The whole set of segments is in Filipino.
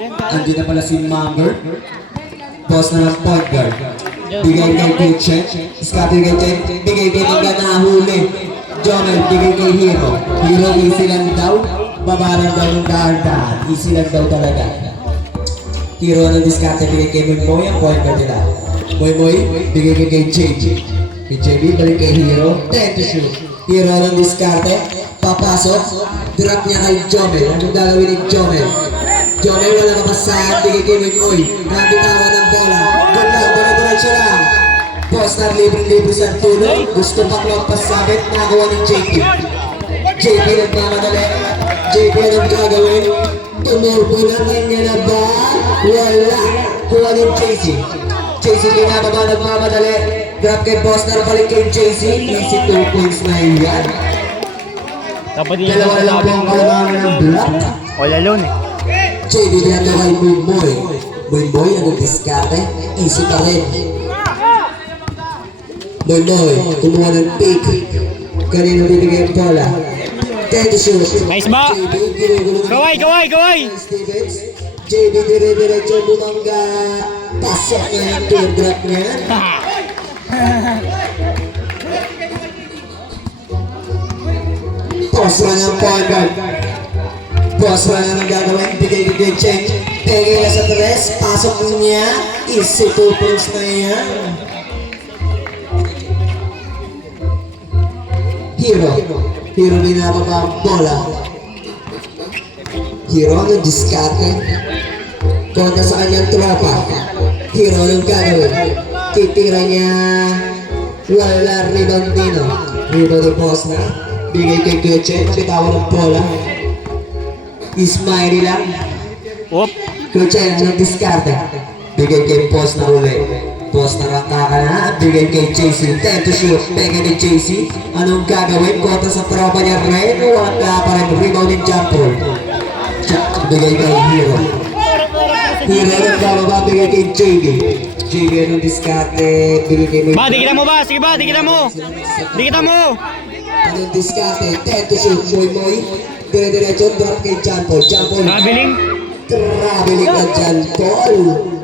Andiyan na pala si Manger. Boss na ng point guard. Bigay kay Kitchen. Scatter kay Chen. Bigay kay Tiga na huli. Jomel, bigay kay Hero. Hero, easy lang daw. Baba lang daw ng dahan-dahan. Easy lang daw talaga. Hero ng diskarte, bigay kay Moy ang point guard nila. Moy, bigay kay JB. Kay JB, balik kay Hero. 10 to shoot. Hero ng diskarte. Papasok. Drop niya kay Jomel. Anong gagawin ni Jomel? Jomel, wala kapasahan. Bigay kay Moy. Nabitawan ng bola. Good luck, dire-diretso lang. Postar, libre-libre sa tulong. Gusto pang magpasabit. Nakakuha ni JB. JB nagmamadali. JB anong gagawin? Tumurpo na kanya na ba? Wala. Kuha ni JC. JC pinababa nagmamadali. Drop kay Postar, balik kay JC. Easy 2 points na yan. Dalawa lang po ang kalamangan ng block. All alone eh. JB dito kay Moy. Moy, nag-discarte. Easy pa rin. Moy, kumuha ng pick. Kanino bibigay ang bola? 10 to shoot. Nice ba? Kaway! Stevens. JB dire-diretso bumangga. Pasok na yung teardrop niya. Post run ang point guard. Post run ang gagawin. Bigay kay Chen. Pegay na sa tres. Pasok niya. Easy 2 points na yan. Hero binababa ang bola. Hero ang diskarte. Konta sa kanyang tropa. Hero ang gagawin. Titira niya. Wala rebound dino. Rebound ni Posna. Bigay kay Kuchen. Bitawan ng bola. Ismaili lang. Whoop. Kuchen ang diskarte. Bigay kay Posna ulit. Post na rangka ka na, bigay kay JC, 10 to shoot, pega ni JC. Anong gagawin? Kota sa tropa niya rin, wala pa rin, rebound ng jump ball. Bigay kay Hero. Hero ng bababa, bigay kay JB. JB anong diskarte, bigay kay Moy. Dikita mo ba? Sige ba, dikita mo! Anong diskarte, 10 to shoot, Moy. Dire-diretso, drop kay jump ball. Traveling Na jump ball.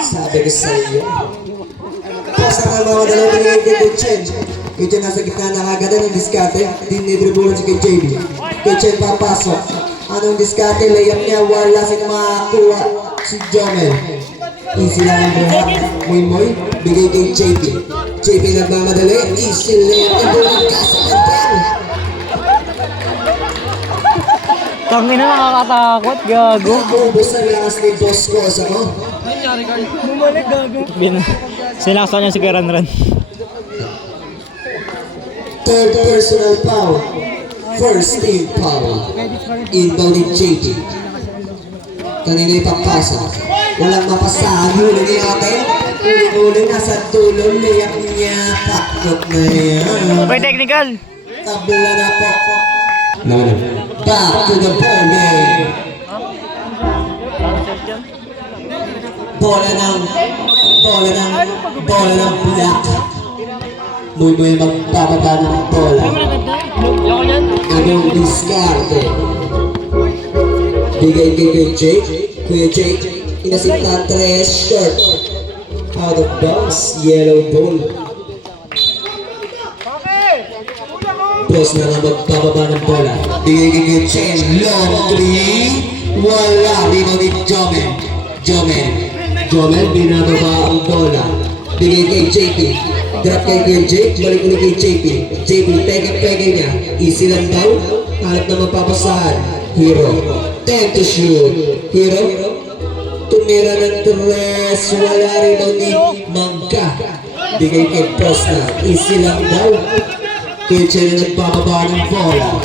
Sabi ko sa iyo. Pasa ka mga dalawang binigay kay Chen. Kay Chen nasa gitna na kagad ng diskarte. Dinidribulan si kay JB. Kay Chen papasok. Anong diskarte? Layup niya. Wala siyang makakuha. Si Jomel. Easy lang ang buha. Moy. Bigay kay JB. JB nagmamadali. Easy layup. Ibulang ka sa kantan. Tangina, nakakatakot, gago. Ubus na lakas ni Boss ko sa mo. Bumalik, gago. Sinaksa niya si Ran. Third personal foul. First team foul. Inbound ni JB. Kanina ipapasa. Walang mapasahan. Huli ni ate. Huli nasa dulo. Layak niya. Pakot na yan. Okay, technical. Tabla na po. Back to the ball game. Bola ng black. Muy magpapata ng bola. Anong diskarte? Bigay kay Jake. Kuya Jake, inasinta 3 short. Out of bounds, yellow ball. Post na lang magpapaba ng bola. Bigay kay Chen. Long 3. Wala. Dito ni Jomel, binababa ang bola. Bigay kay JP. Drop kay Jake. Balik ulit kay JP. JP, pega niya. Easy lang daw. Hanap na mapapasahan. Hero. 10 to shoot. Hero. Tumira ng 3. Wala rin daw ni Mangka. Bigay kay Posna. Easy lang daw. Kitchen na nagbababa ng bola.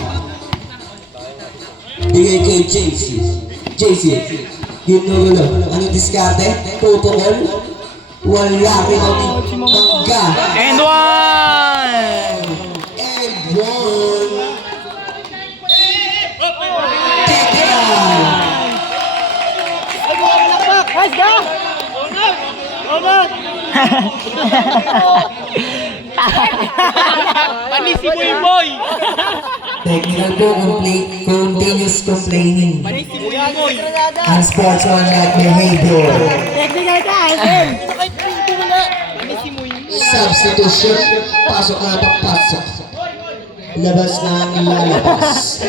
Bigay kay JC. Yun na wala. Anong diskarte? Protocol? Wala rin ang Mangga. And one! Technical! Nice go! Panis si Boy Boy! Technical po, continuous complaining. Unsportsmanlike behavior. Technical ka, Alvin! Substitution. Pasok na papasok. Labas na ang lalabas.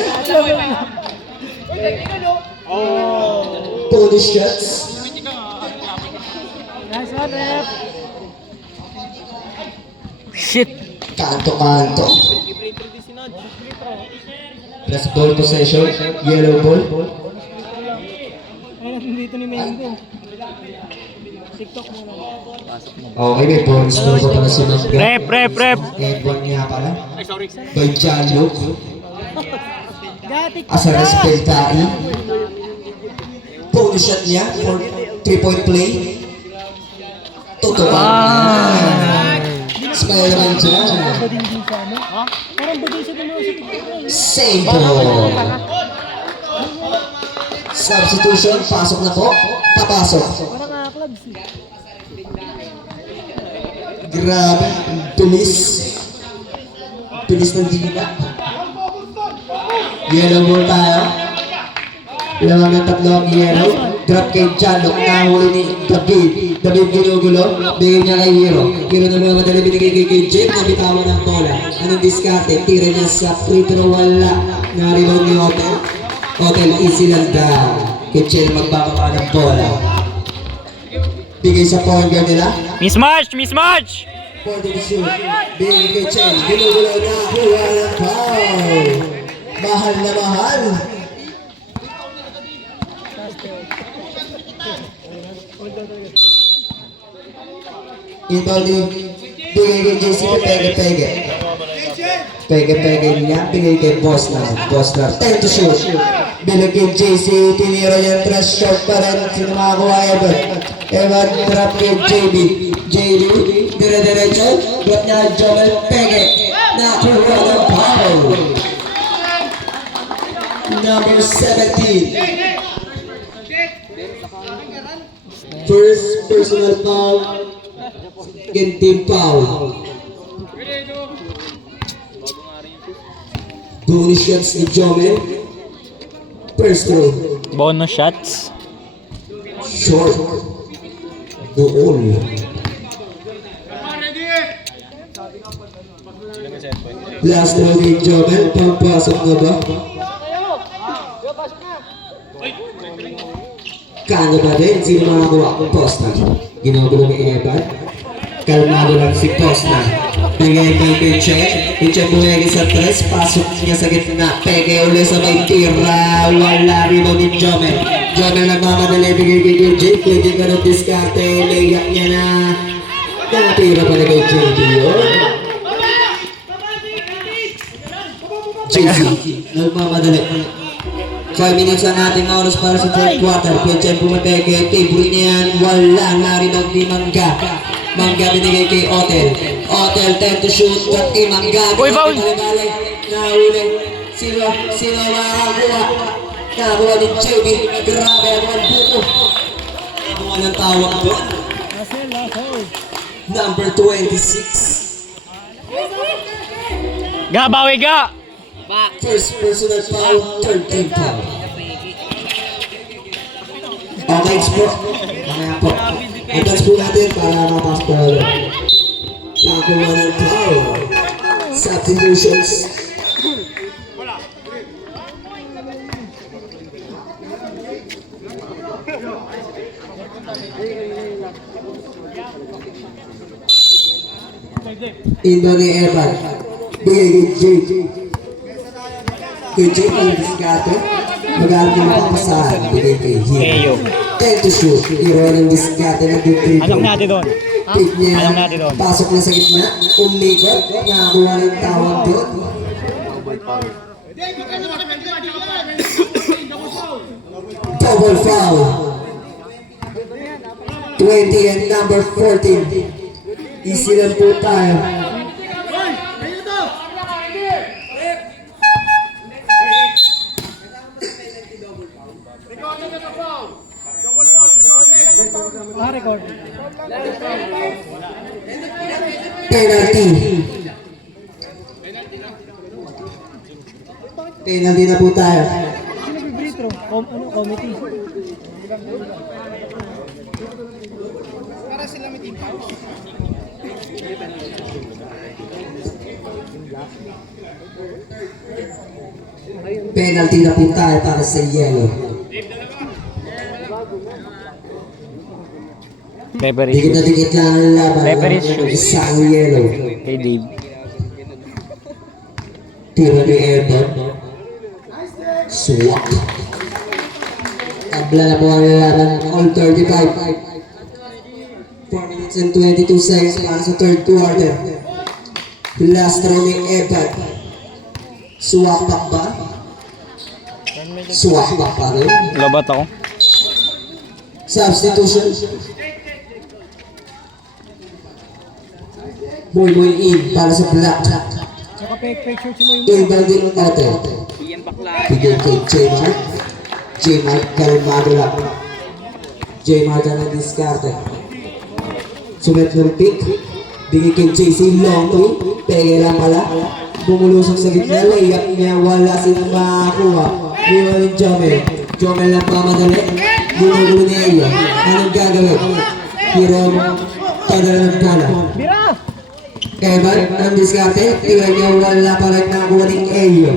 Bonus shots. Nice one, rep! Shit! Kanto-kanto. Plus ball possession. Yellow ball. Ay, nandito ni Mendo. TikTok mo lang. Okay, may bonus ball pa pala si Mangga. Rep! Airborne niya pala. By Jaluk. Gatik! As a respectari. Bonus shot niya for 3-point play. Tutukan. Smile naman dyan. Bading din sa ano? Ha? Parang bading sa dalawa sa TikTok. Same ball. Substitution. Pasok na po. Papasok. Parang clubs eh. Grabe. Bilis. Bilis ng dila. Yellow ball tayo. Ilang ng tatlo ang yellow. Drop kay Janok. Nahuli ni David. David ginugulo. Bigay niya kay Hero. Hero na mga madali binigay kay Jake. Nabitawan ng bola. Anong diskarte? Tira niya sa free throw. Wala. Naribaw ni Hotel. Hotel easy lang daw. Kay Chel magbababa ng bola. Bigay sa point guard nila. Mismatch! 40 to shoot. Bigay kay Chel. Ginugulo na. Huwa ng foul. Mahal na mahal. Ito din. Bigay kay JC kay Pege. Pege niya. Bigay kay Bosnar. 10 to shoot. Bilag kay JC. Tiniro niya trash shot pa rin. Sino makakuha Evan? Evan drop kay JB. Dire-diretso. Drop niya Joel Pege. Nakuha ng foul. Number 17. First personal foul. Second team foul. Bonus shots ni Jomel. First throw. Bonus shots. Short. Goal. Last throw ni Jomel. Pampasok na ba? Kano ba din? Sino makakuha ang posta? Ginagulo ni Evan. Kalmado lang si Posta. Bigay kay Piche. Piche bumegi sa tres. Pasok niya sa gitna. Pege uli sa may tira. Wala rin ni Jomel. Jomel nagmamadali. Bigay kay JJ. Pwede ka ng diskarte. Layup niya na. Nakatira pala kay JJ yun. JJ. Nagmamadali. 5 minutes ang ating oras para sa third quarter. Piche bumabege. Tiburi niya yan. Wala na rin ni Mangga. Mangga binigay kay Otel. Otel 10 to shoot. Got kay Mangga. Uy, foul! Nahuli. Sino makakuha? Nakakuha ni JB. Grabe ang mga buko. Nakakuha ng tawag doon. Number 26. Bawi ga! First personal foul. Third team foul. Okay, sport. Mamaya po. Advance po natin para mapasok na ulit. Nakakuha ng foul. Substitutions. Indo ni Evan. Bigay kay Jake. Kay Jake ang diskarte. Mag-aaral ng papasahan. Bigay kay Hero. 10 to shoot. Hero ng diskarte ng dito. Anong natin doon? Pick niya. Anong natin doon? Pasok na sa gitna. Umikot. Nakakuha ng tawag doon. Double foul. 20 and number 14. Easy lang po tayo. Record. Penalty. Penalty na po tayo. Sino bibritro? Committee. Penalty na po tayo para sa yellow. Referee Dikit na dikit lang ang laban. Referee shoot. Isang yellow. Kay Dave. Tiro ni Airborne. Swak. Tabla na po ang laban. All 35. 4 minutes and 22 seconds para sa third quarter. Last throw ni Airborne. Swapak ba? Swapak pa rin. Labat ako. Substitution. Muy in para sa Black. Saka fake shoot mo yung Inbound din natin. Bigay kay J-Mark. J-Mark kalmado lang. J-Mark ang diskarte. Sumet ng pick. Bigay kay JC long three. Pege lang pala. Bumulusok sa gitna. Layup niya. Wala silang makakuha. Iwan yung Jomel. Jomel lang pamadali. Gumagulo niya iyo. Anong gagawin? Hero. Tadala ng bola. Bira! Evan, ang diskarte, tingnan niya wala pa rin nakakuha ng Ayo.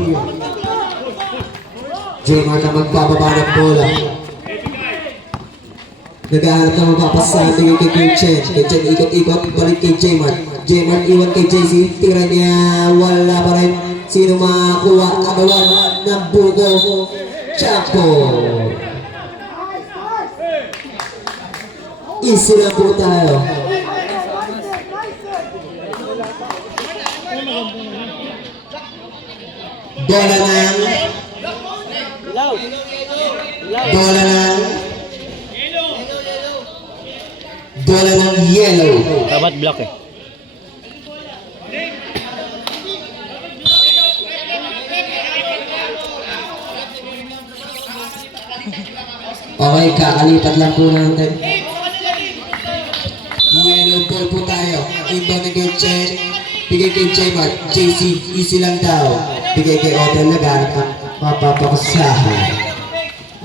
J-Mart ang magpapaba ng bola. Nag-aarap na mapapasa, tingin kay Chen. Kay Chen ikot-ikot, balik kay J-Mart. J-Mart iwan kay JC, tingnan niya wala pa rin. Sino makakuha, agawan ng buko. Chapo. Easy na po tayo. Bola ng bola ng yellow. Dapat black eh. Okay, kakalipat lang po natin. Yellow ball po tayo. Inbound ng kay Chen. Bigay kay J-Mart. JC, easy lang daw. Bigay kay Odell, nag-aarap ang mapapakusahan.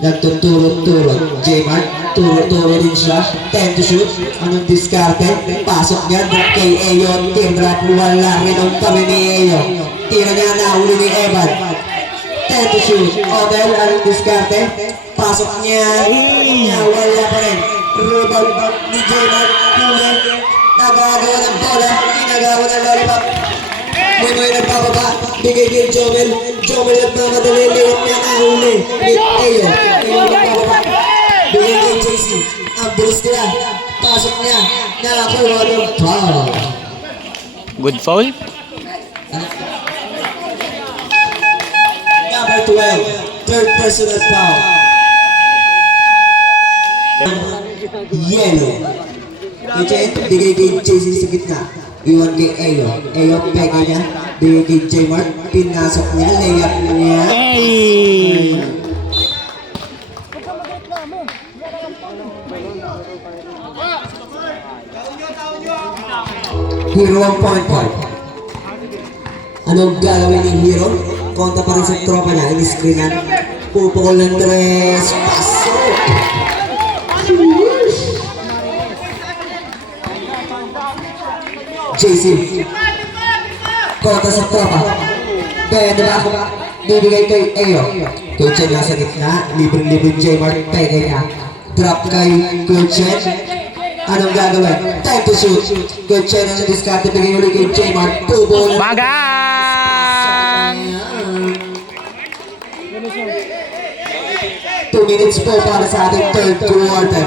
Nagtuturot-turot. J-Mart, turo-turo din siya. 10 to shoot. Anong diskarte? Pasok niya. Kay Ayon. Teardrop. Wala rin ang kami ni Ayon. Tira niya na uli ni Evan. 10 to shoot. Odell, anong diskarte? Pasok niya. Wala pa rin. Rebound ni J-Mart. Huli. Nagagawa ng bola. Ginagawa ng lollipop. Muy nagpapaba. Bigay kay Jomel. Jomel nagmamadali. Layup niya nahuli. Ni Ayo. Ayo nagpapaba. Bigay kay JC. Ang bilis nila. Pasok niya. Nakakuha ng foul. Good foul? Number 12. Third personal foul. Yellow. Bigay kay JC sa gitna. Iwan kay Ayo. Ayo pega niya. Bigay kay J-Mart. Pinasok niya. Layup niya. Hey! Hero ang point guard. Anong gagawin ni Hero? Konta pa rin sa tropa niya. In-screenan. Pupukol ng tres. Pasok! JC. Konta sa tropa. Kaya diba? Bibigay kay Ayo. Kay Chen nasa gitna. Libre-libre J-Mart. Pega niya. Drop kay Chen. Anong gagawin? Time to shoot. Kay Chen ang diskarte. Bigay ulit kay J-Mart. Pupukol. Magang! 2 minutes po para sa ating third quarter.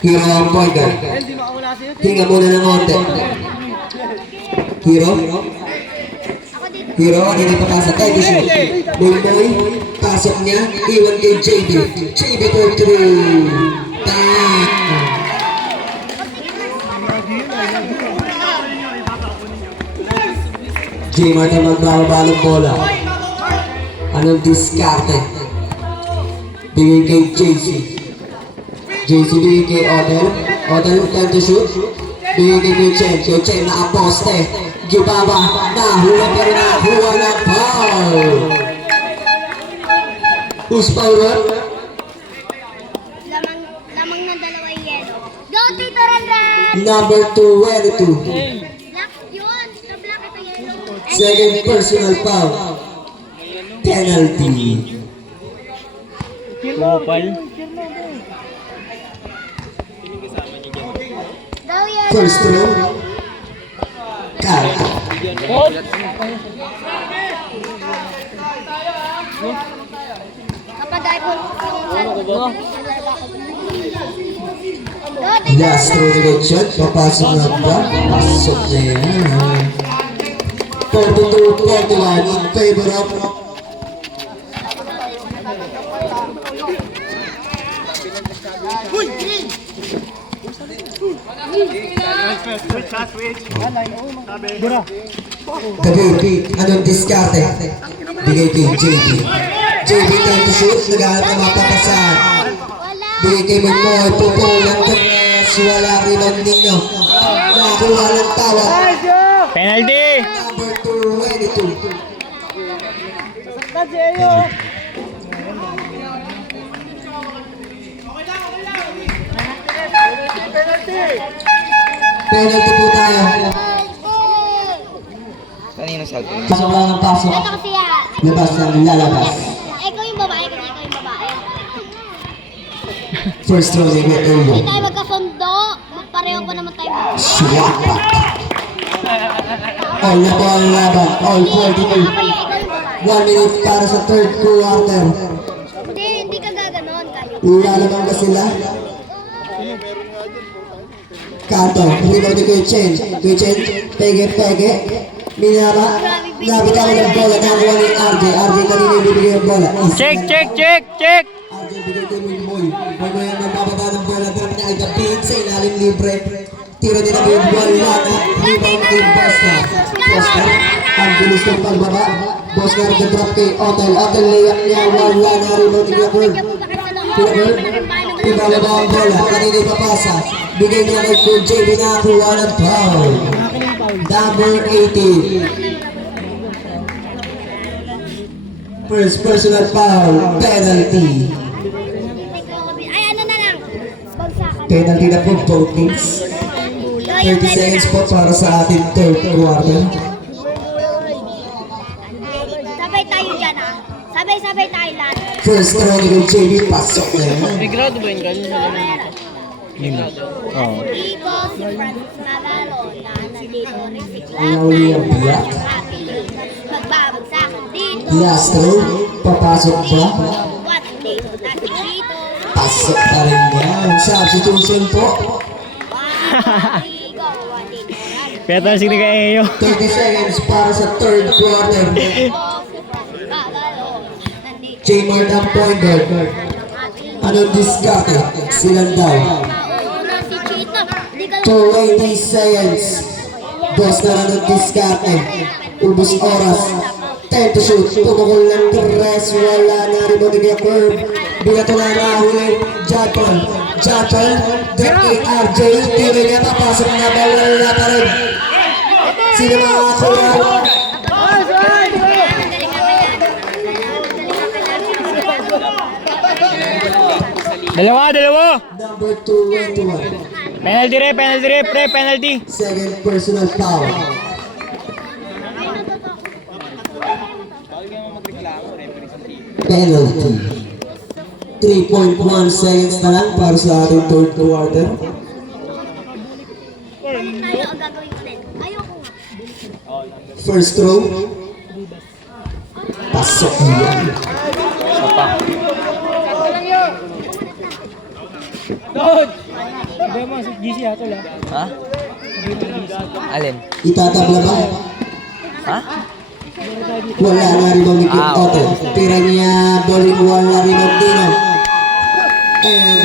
Hero ang point guard. Hinga muna ng konti. Hero? Hero, hindi na papasa. Time to shoot. Boy, pasok niya. Iwan kay JB. JB for 3. Bang! J-Mart ang magbababa ng bola. Anong diskarte? Bigay kay JC. JC bigay kay Odell. Odell time to shoot. Bigay kay Chen. Kay Chen nakaposte. Gibaba, nahula pero nakuha ng foul. Who's foul? Lamang ng dalawang yelo. Go, Tito Ranran! Number 22. Black yun. Sa black ito yelo. Second personal foul. Penalty. Kupal. Go, yelo. First throw. Kara. Kapag ay po Go, Tito Last throw Ranran! direction. Papasok na ba? Pasok na yan. 42-41 in favor of Gabi. Anong diskarte? Bigay kay JB. JB time to shoot. Nagahanap na mapapasahan. Wala! Bigay kay Magmoy. Pupulang Gomez. Wala rin ang Nino. Nakakuha ng tawag. Penalty! Number 22. Penalty po tayo. Pasok lang ang pasok. Ito kasi yan. Labas ang lalabas. Ikaw yung babae kasi ikaw yung babae. First throw ni Eyo. Hindi tayo magkasundo. Pareho pa naman tayo. Swapak. All na ball laban. All 42. Ako yung ikaw yung babae. 1 minute para sa third quarter. Hindi ka gaganon kayo. Lalabang ba sila? Kanto. Rebound ni Kuya Chen. Kuya Chen. Pege. Minama. Lapit ako ng bola. Nakakuha ni RJ. RJ kanina ibibigay ang bola. Check! RJ bigay kay Wilboy. Wilboy ang nabababa ng bola. Pero nakagabit sa ilalim libre. Tira din ang Wilboy. Lana. Rebound kay Bosna. Ang bilis ng pagbaba. Bosna nag-drop kay Otel. Otel layup niya. Wala na rebound ni Gabor. Pinabor. Pinababa ang bola. Kanina ipapasa. Bigay niya kay Coach JB. Nakakuha ng foul. Number 18. First personal foul. Penalty. Ay, ano na lang. Bagsakan. Penalty na po both teams. 30 seconds po para sa ating third quarter. Sabay tayo dyan ah. Sabay tayo lahat. First throw ni Coach JB. Pasok na yan. Sigurado ba yung ganun? Oo. Iko si Francis Navarro na nandito rin si Ang uli ang biyak. Magbabagsakan dito. Last throw. Papasok ba? What dito? Tapos dito. Pasok pa rin yan. Substitution po. Iko, what dito? Kaya sige kay Eyo. 30 seconds para sa third quarter. Iko si Francis Navarro. Nandito. J-Mart ang point guard. Anong diskarte? Silang daw. Mauna si Chito. Di ka 20 seconds. Dos na lang ang diskarte. Ubus oras. 10 to shoot. Pumukol ng tres. Wala na rin mo bigyan curve. Bigato na rahuli. Jatol. Drop kay RJ. Tira niya. Papasok na ba? Wala pa rin. Sino makakakuha? Dalawa! Number 21. Penalty! Second personal foul. Penalty. 3.1 seconds na lang para sa ating third quarter. tayo ang gagawin ko din. Ayoko nga. First throw. Pasok yan. Sabi mo, GC ato lang. Ha? Alin? Itatabla ba? Ha? Wala na rin ni Kim Otto. Tira niya, bowling wala rin ang Dino. And